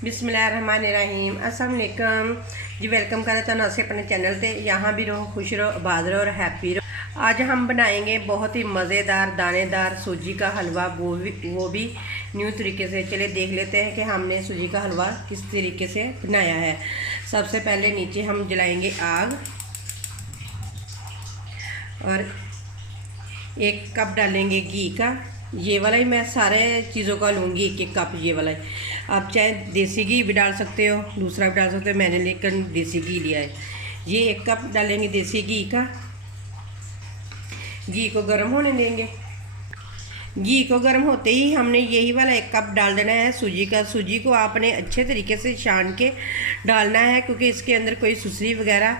बिस्मिल्लाहिर्रहमानिर्रहीम। अस्सलाम वालेकुम जी। वेलकम करना तुहानू असीं अपने चैनल ते। यहाँ भी रहो, खुश रहो, आबाद रहो और हैप्पी रहो। आज हम बनाएंगे बहुत ही मज़ेदार दानेदार सूजी का हलवा, वो भी न्यू तरीके से। चलिए देख लेते हैं कि हमने सूजी का हलवा किस तरीके से बनाया है। सबसे पहले नीचे हम जलाएंगे आग और 1 कप डालेंगे घी का। ये वाला ही मैं सारे चीज़ों का लूँगी, 1-1 कप ये वाला ही। आप चाहे देसी घी भी डाल सकते हो, दूसरा भी डाल सकते हो, मैंने लेकिन देसी घी लिया है। ये 1 कप डालेंगे देसी घी का। घी को गर्म होने देंगे। घी को गर्म होते ही हमने यही वाला 1 कप डाल देना है सूजी का। सूजी को आपने अच्छे तरीके से छान के डालना है, क्योंकि इसके अंदर कोई सुसरी वगैरह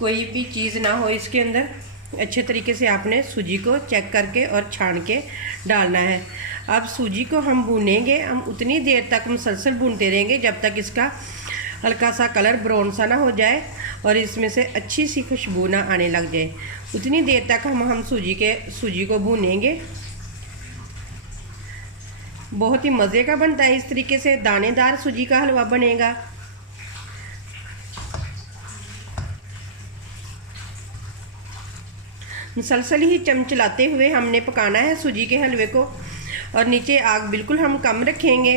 कोई भी चीज़ ना हो इसके अंदर। अच्छे तरीके से आपने सूजी को चेक करके और छान के डालना है। अब सूजी को हम भूनेंगे, हम उतनी देर तक मुसलसल भूनते रहेंगे जब तक इसका हल्का सा कलर ब्राउन सा ना हो जाए और इसमें से अच्छी सी खुशबू ना आने लग जाए। उतनी देर तक हम सूजी को भूनेंगे। बहुत ही मज़े का बनता है, इस तरीके से दानेदार सूजी का हलवा बनेगा। मुसलसल ही चलाते हुए हमने पकाना है सूजी के हलवे को। और नीचे आग बिल्कुल हम कम रखेंगे।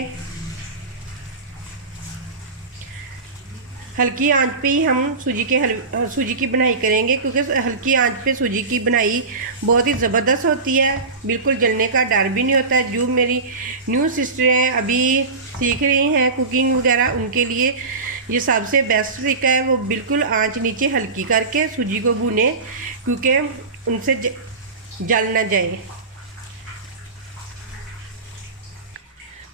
हल्की आंच पे ही हम सूजी की बनाई करेंगे, क्योंकि हल्की आंच पे सूजी की बनाई बहुत ही ज़बरदस्त होती है। बिल्कुल जलने का डर भी नहीं होता है। जो मेरी न्यू सिस्टर हैं, अभी सीख रही हैं कुकिंग वगैरह, उनके लिए ये सबसे बेस्ट तरीका है। वो बिल्कुल आंच नीचे हल्की करके सूजी को भूने, क्योंकि उनसे जल ना जाए।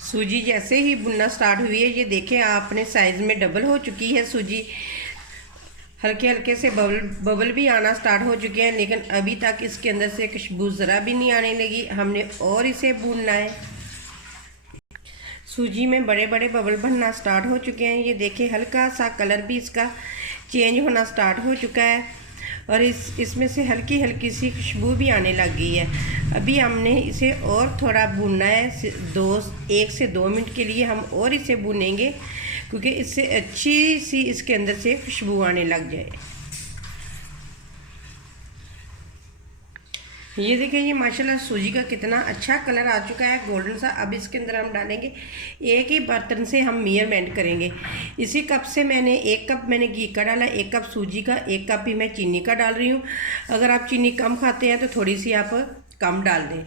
सूजी जैसे ही भुनना स्टार्ट हुई है, ये देखें आपने साइज़ में डबल हो चुकी है सूजी। हल्के हल्के से बबल भी आना स्टार्ट हो चुके हैं, लेकिन अभी तक इसके अंदर से खुशबू ज़रा भी नहीं आने लगी। हमने और इसे भूनना है। सूजी में बड़े बड़े बबल बनना स्टार्ट हो चुके हैं। ये देखें हल्का सा कलर भी इसका चेंज होना स्टार्ट हो चुका है और इसमें से हल्की हल्की सी खुशबू भी आने लग गई है। अभी हमने इसे और थोड़ा भूनना है। 1 से 2 मिनट के लिए हम और इसे भूनेंगे, क्योंकि इससे अच्छी सी इसके अंदर से खुशबू आने लग जाए। ये देखिए, ये माशाल्लाह सूजी का कितना अच्छा कलर आ चुका है, गोल्डन सा। अब इसके अंदर हम डालेंगे, एक ही बर्तन से हम मेजरमेंट करेंगे। इसी कप से मैंने 1 कप मैंने घी का डाला, 1 कप सूजी का, 1 कप ही मैं चीनी का डाल रही हूँ। अगर आप चीनी कम खाते हैं तो थोड़ी सी आप कम डाल दें।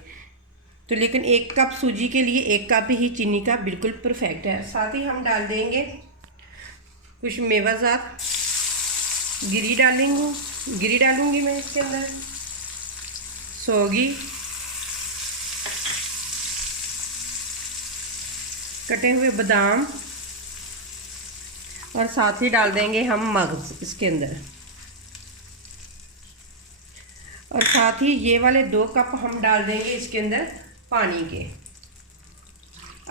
तो लेकिन 1 कप सूजी के लिए 1 कप ही चीनी का बिल्कुल परफेक्ट है। साथ ही हम डाल देंगे कुछ मेवाजात। गिरी डालूँगी मैं इसके अंदर, सौगी, कटे हुए बादाम और साथ ही डाल देंगे हम मगज इसके अंदर। और साथ ही ये वाले 2 कप हम डाल देंगे इसके अंदर पानी के।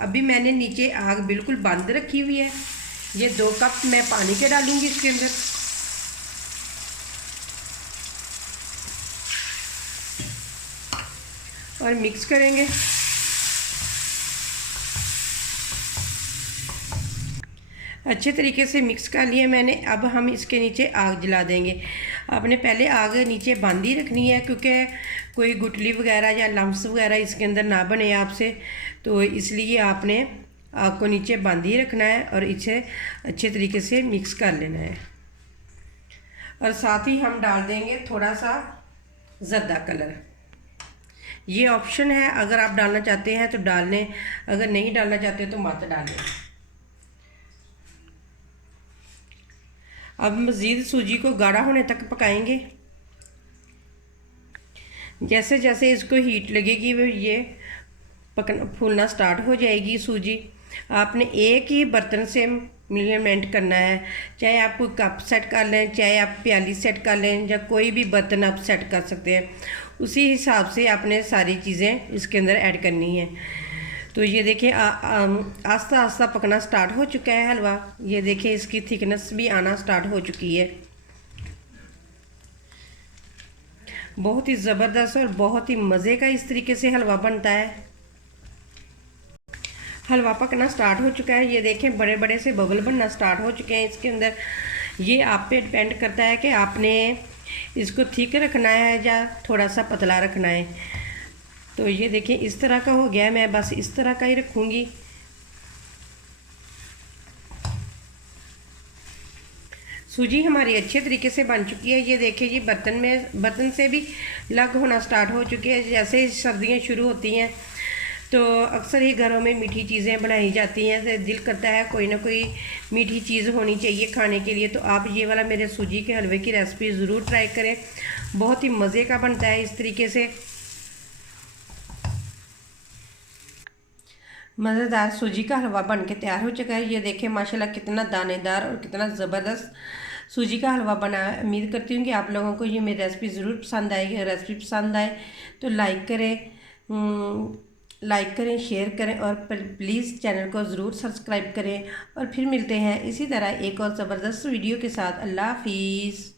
अभी मैंने नीचे आग बिल्कुल बंद रखी हुई है। ये 2 कप मैं पानी के डालूंगी इसके अंदर। और मिक्स करेंगे। अच्छे तरीके से मिक्स कर लिए मैंने। अब हम इसके नीचे आग जला देंगे। आपने पहले आग नीचे बंद ही रखनी है, क्योंकि कोई गुठली वगैरह या लम्स वगैरह इसके अंदर ना बने आपसे, तो इसलिए आपने आग को नीचे बंद ही रखना है और इसे अच्छे तरीके से मिक्स कर लेना है। और साथ ही हम डाल देंगे थोड़ा सा ज़र्दा कलर। ये ऑप्शन है, अगर आप डालना चाहते हैं तो डाल लें, अगर नहीं डालना चाहते तो मत डालें। अब मज़ीद सूजी को गाढ़ा होने तक पकाएंगे। जैसे जैसे इसको हीट लगेगी वो ये फूलना स्टार्ट हो जाएगी सूजी। आपने एक ही बर्तन से मेजरमेंट करना है। चाहे आप कोई कप सेट कर लें, चाहे आप प्याली सेट कर लें, या कोई भी बर्तन आप सेट कर सकते हैं। उसी हिसाब से आपने सारी चीज़ें इसके अंदर ऐड करनी है। तो ये देखिए आस्ता आस्ता पकना स्टार्ट हो चुका है हलवा। ये देखिए इसकी थिकनेस भी आना स्टार्ट हो चुकी है। बहुत ही ज़बरदस्त और बहुत ही मज़े का इस तरीके से हलवा बनता है। हलवा पकना स्टार्ट हो चुका है। ये देखें बड़े बड़े से बबल बनना स्टार्ट हो चुके हैं इसके अंदर। ये आप पे डिपेंड करता है कि आपने इसको थिक रखना है या थोड़ा सा पतला रखना है। तो ये देखें इस तरह का हो गया, मैं बस इस तरह का ही रखूँगी। सूजी हमारी अच्छे तरीके से बन चुकी है। ये देखिए जी बर्तन से भी लग होना स्टार्ट हो चुकी है। जैसे ही सर्दियाँ शुरू होती हैं तो अक्सर ही घरों में मीठी चीज़ें बनाई जाती हैं, तो दिल करता है कोई ना कोई मीठी चीज़ होनी चाहिए खाने के लिए। तो आप ये वाला मेरे सूजी के हलवे की रेसिपी ज़रूर ट्राई करें, बहुत ही मज़े का बनता है इस तरीके से। मज़ेदार सूजी का हलवा बन के तैयार हो चुका है। ये देखें माशाल्लाह कितना दानेदार और कितना ज़बरदस्त सूजी का हलवा बना है। उम्मीद करती हूँ कि आप लोगों को ये मेरी रेसिपी ज़रूर पसंद आएगी। अगर रेसिपी पसंद आए तो लाइक करें, शेयर करें और प्लीज़ चैनल को ज़रूर सब्सक्राइब करें। और फिर मिलते हैं इसी तरह एक और ज़बरदस्त वीडियो के साथ। अल्लाह हाफिज़।